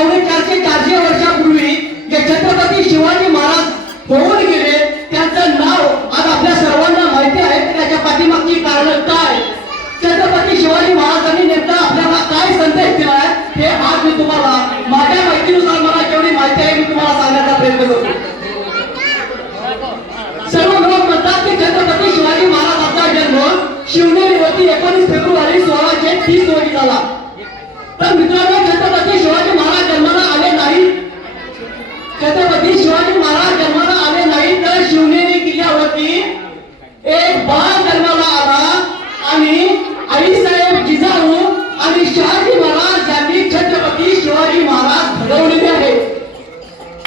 पावणे 400 वर्षापूर्वी जे छत्रपती शिवाजी महाराज होऊन गेले त्यांचं नाव आज आपल्या सर्वांना माहिती आहे. त्याच्या पाठीमागची कारण काय, छत्रपती शिवाजी महाराजांनी नेमका आपल्याला काय संदेश दिलाय हे आज मी तुम्हाला माझ्या माहितीनुसार मला जेवढी माहिती आहे मी तुम्हाला सांगण्याचा प्रयत्न करतो. सर्व लोक म्हणतात की छत्रपती शिवाजी महाराजांचा जन्म शिवनेरीवरती 19 फेब्रुवारी 1630 रोजी झाला. तर मित्रांनो, छत्रपती शिवाजी महाराज जन्माला आले नाही. छत्रपती शिवाजी महाराज जन्माला आले नाही तर शिवनेरी किल्ल्यावरती एक बाळ जन्माला आला आणि आईसाहेब जिजाऊ आणि शहाजी महाराज यांनी छत्रपती शिवाजी महाराज घडवलेले आहे.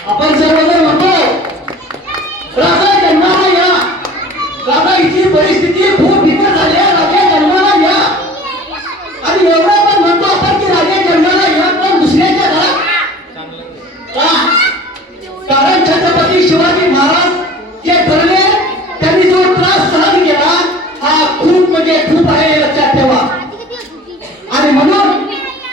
आपण सर्वजण म्हणतो राजा जन्माला या, राजा इथली परिस्थिती खूप बिकट झाली आहे, राजा जन्माला या. आणि एवढं पण म्हणतो आपण की राजा जन्माला या पण दुसऱ्याच्या घरात का? कारण छत्रपती शिवाजी महाराज जे घडले त्यांनी जो त्रास सहन केला हा खूप म्हणजे खूप आहे हे लक्षात ठेवा. आणि म्हणून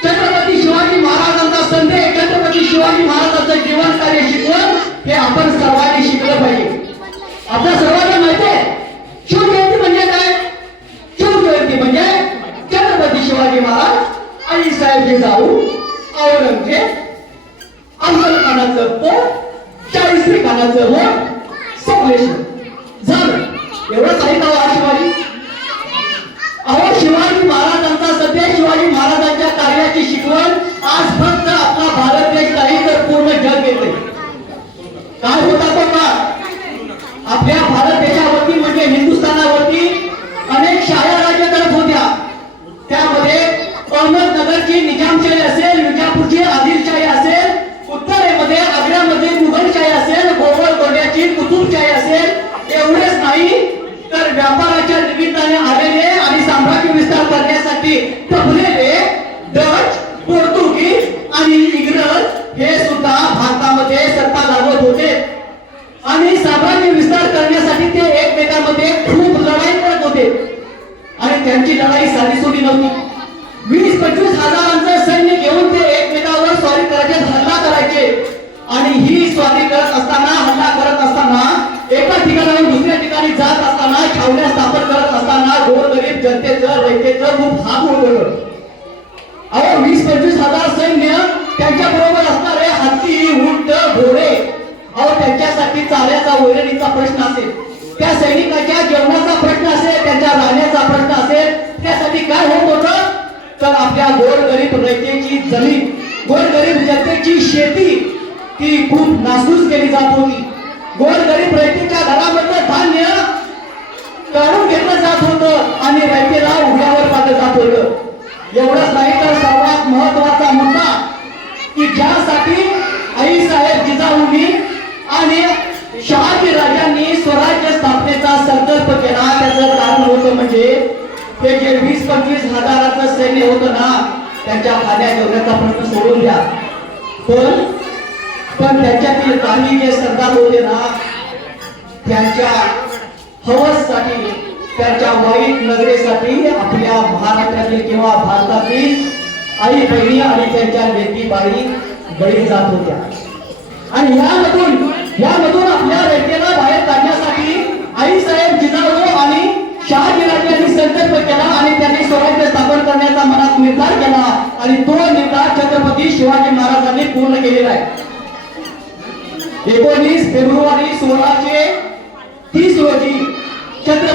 छत्रपती शिवाजी महाराजांचा संदेश, छत्रपती शिवाजी महाराजांचं जीवन कार्य शिकवण हे आपण सर्वांनी शिकलं पाहिजे. आपल्या सर्वांना माहिती आहे शिवजयंती म्हणजे काय. शिवजयंती म्हणजे छत्रपती शिवाजी महाराज, आईसाहेब जिजाऊ, औरंगजेब, अफजल खानाचं पोट, 40 खानाचं होत सगळेश्वर झालं. एवढं काही नाव शिवाजी. अहो शिवाजी महाराजांचा संदेश, शिवाजी महाराजांच्या कार्याची शिकवण आज फक्त आपला भारत देश नाही तर पूर्ण जग येते. काय होता तो का आपल्या भारत देशावरती म्हणजे हिंदुस्थानावरती अनेक शाह्या राज्य करत होत्या. त्यामध्ये अहमदनगरची निजामशाही असेल, विजापूरची आदिलशाही असेल, उत्तरेमध्ये आग्र्यामध्ये मुघलशाही असेल, गोवळकोंड्याची कुतुबशाही असेल. एवढेच नाही तर व्यापाराच्या निमित्ताने आलेले आणि साम्राज्य विस्तार करण्यासाठी टपलेले डच, पोर्तुगीज आणि इंग्रज हे सुद्धा भारतामध्ये सत्ता गाजवत होते. आणि साम्राज्य विस्तार करण्यासाठी ते एकमेकांमध्ये खूप लढाई करत होते. आणि त्यांची लढाई साधीसुधी नव्हती. 20-25 हजारांचं सैन्य घेऊन ते एकमेकांवर स्वारी करायचे, हल्ला करायचे. आणि ही स्वारी करत असताना, हल्ला करत असताना, एका ठिकाणाहून दुसऱ्या ठिकाणी जात असताना, छावण्या स्थापन करत असताना गोरगरीब जनतेचं, रयतेचं खूप हात उडवलं. अहो 20-25 हजार सैन्य, त्यांच्या बरोबर असणारे हत्ती, उंट, घोडे. अहो त्यांच्यासाठी चाऱ्याचा, वैरणीचा प्रश्न असेल, त्या सैनिकाच्या जेवणाचा प्रश्न असेल, त्यांच्या राहण्याचा प्रश्न असेल, त्यासाठी काय होत होतं तर आपल्या गोरगरीब रयतेची जमीन, गोरगरीब जनतेची शेती ती खूप नासूस केली जात होती. गोरगरीब रयतेच्या घरामधलं धान्य काढून घेतलं जात होतं आणि रयतेला उघड्यावर पाडलं जात होतं. एवढंच नाही तर सर्वात महत्वाचा मुद्दा की ज्यासाठी आईसाहेब जिजाऊंनी आणि शहाजी राजांनी स्वराज्य स्थापनेचा संकल्प केला त्याचं कारण होतं म्हणजे हे जे 20-25 हजाराचं सैन्य होतं ना त्यांच्या खाण्या जेवण्याचा प्रश्न सोडून द्या. पण त्यांच्यातील काही जे सरदार होते ना त्यांच्या हवससाठी, त्यांच्या वाईट नजरेसाठी आपल्या महाराष्ट्रातील किंवा भारतातील आई बहिणी आणि त्यांच्या लेकी बाई बळी जात होत्या. आणि यामधून आपल्या रयतेला बाहेर काढण्यासाठी आईसाहेब जिजाऊ आणि शहाजी राजांनी संकल्प केला आणि त्यांनी स्वराज्य स्थापन करण्याचा मनात निर्धार केला. आणि तो निर्धार छत्रपती शिवाजी महाराजांनी पूर्ण केलेला आहे. 19 फेब्रुवारी 1630 रोजी छत्रपती